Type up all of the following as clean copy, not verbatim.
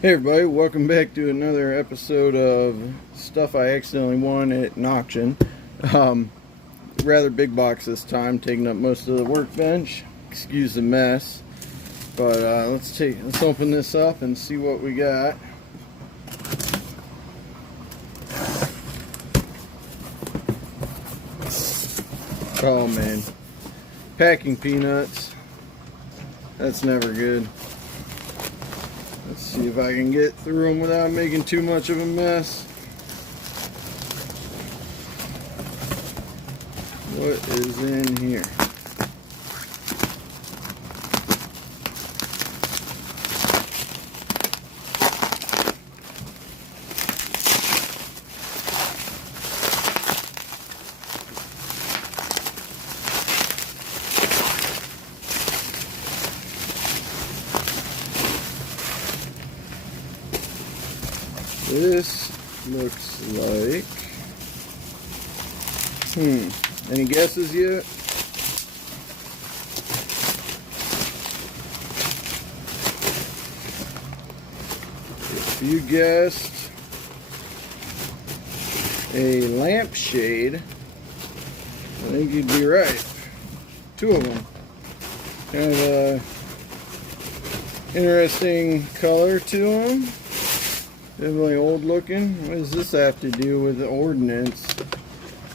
Hey everybody, welcome back to another episode of stuff I accidentally won at an auction. Rather big box this time, taking up most of the workbench. Excuse the mess, but let's open this up and see what we got. Oh man, packing peanuts. That's never good. Let's see if I can get through them without making too much of a mess. What is in here? This looks like, any guesses yet? If you guessed a lampshade, I think you'd be right. Two of them. Kind of a interesting color to them. Definitely old looking. What does this have to do with the ordnance?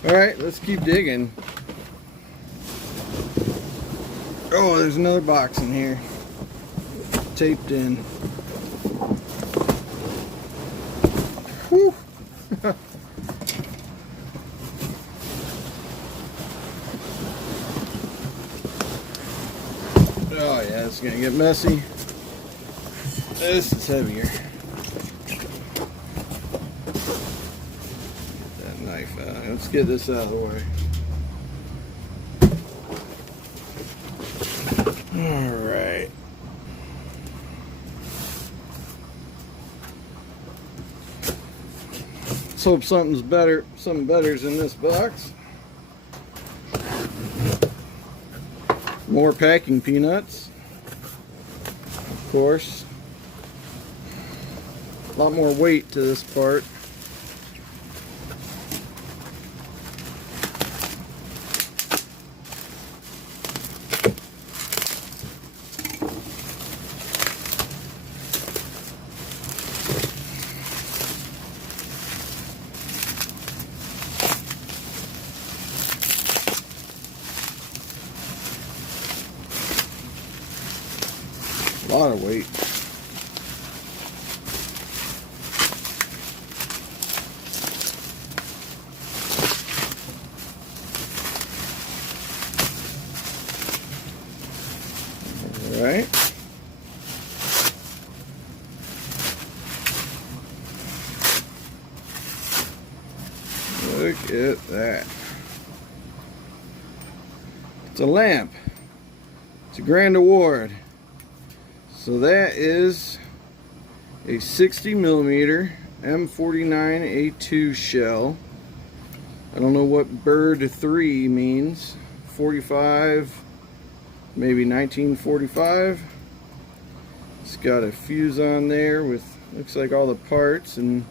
Alright, let's keep digging. Oh, there's another box in here. Taped in. Whew. Oh yeah, it's gonna get messy. This is heavier. Let's get this out of the way. Alright. Let's hope something better's in this box. More packing peanuts. Of course. A lot more weight to this part. A lot of weight. All right. Look at that. It's a lamp. It's a grand award. So that is a 60mm M49A2 shell. I don't know what bird 3 means. 45, maybe 1945. It's got a fuse on there with, looks like all the parts, and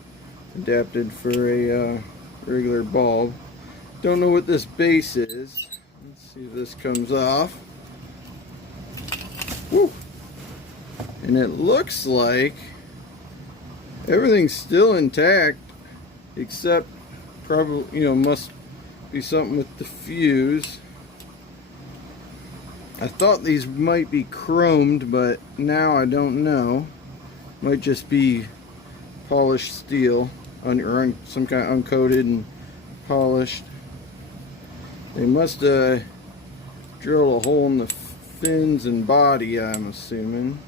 adapted for a regular bulb. Don't know what this base is. Let's see if this comes off. Woo! And it looks like everything's still intact, except probably, must be something with the fuse. I thought these might be chromed, but now I don't know. Might just be polished steel, or some kind of uncoated and polished. They must drill a hole in the fins and body, I'm assuming.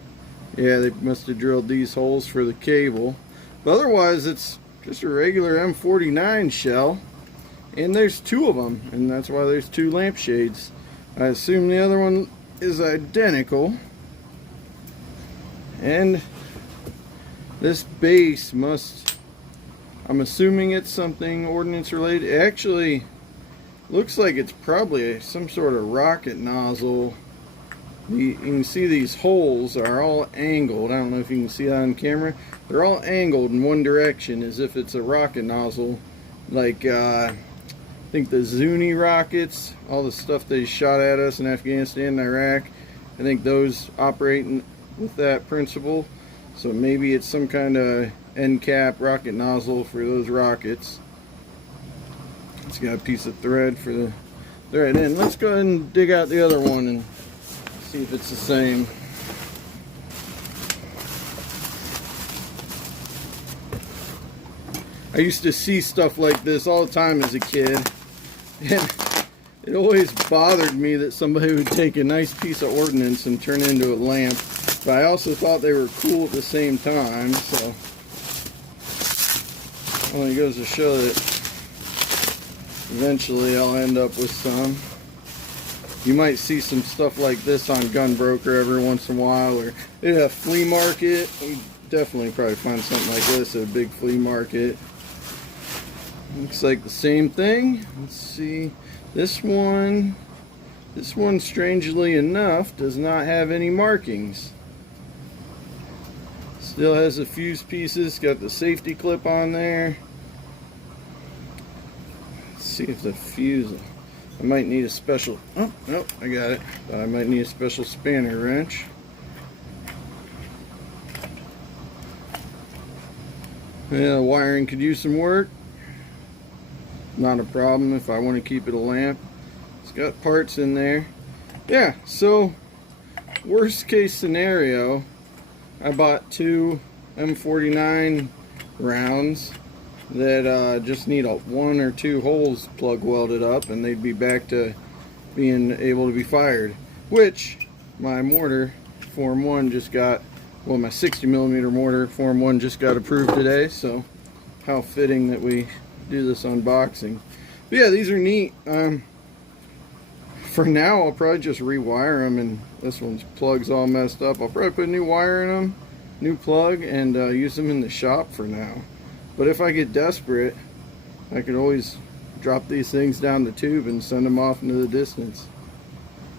Yeah, they must have drilled these holes for the cable. But otherwise, it's just a regular M49 shell. And there's two of them, and that's why there's two lampshades. I assume the other one is identical. And this base must, I'm assuming it's something ordnance related. It actually looks like it's probably some sort of rocket nozzle You can see these holes are all angled. I don't know if you can see that on camera. They're all angled in one direction as if it's a rocket nozzle. Like, I think the Zuni rockets, all the stuff they shot at us in Afghanistan and Iraq, I think those operate with that principle. So maybe it's some kind of end cap rocket nozzle for those rockets. It's got a piece of thread for the thread in. Let's go ahead and dig out the other one and see if it's the same. I used to see stuff like this all the time as a kid, and it always bothered me that somebody would take a nice piece of ordnance and turn it into a lamp, but I also thought they were cool at the same time, so well, it goes to show that eventually I'll end up with some. You might see some stuff like this on Gunbroker every once in a while, or at a flea market. You definitely probably find something like this at a big flea market. Looks like the same thing. Let's see. This one, strangely enough, does not have any markings. Still has the fuse pieces, got the safety clip on there. Let's see if the fuse, I might need a special, oh, no, I got it. I might need a special spanner wrench. Yeah, the wiring could use some work. Not a problem if I want to keep it a lamp. It's got parts in there. Yeah, so worst case scenario, I bought 2 M49 rounds that just need 1 or 2 holes plug welded up, and they'd be back to being able to be fired. Which my mortar Form 1 just got, well, my 60mm mortar Form 1 just got approved today, so how fitting that we do this unboxing. But yeah, these are neat. For now, I'll probably just rewire them, and this one's plug's all messed up. I'll probably put a new wire in them, new plug, and use them in the shop for now. But if I get desperate, I could always drop these things down the tube and send them off into the distance.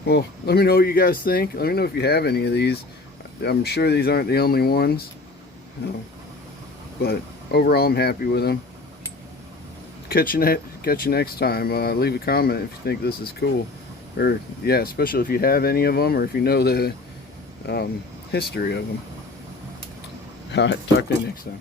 Well, let me know what you guys think. Let me know if you have any of these. I'm sure these aren't the only ones, but overall I'm happy with them. Catch you next time. Leave a comment if you think this is cool, or yeah, especially if you have any of them, or if you know the history of them. Alright, talk to you next time.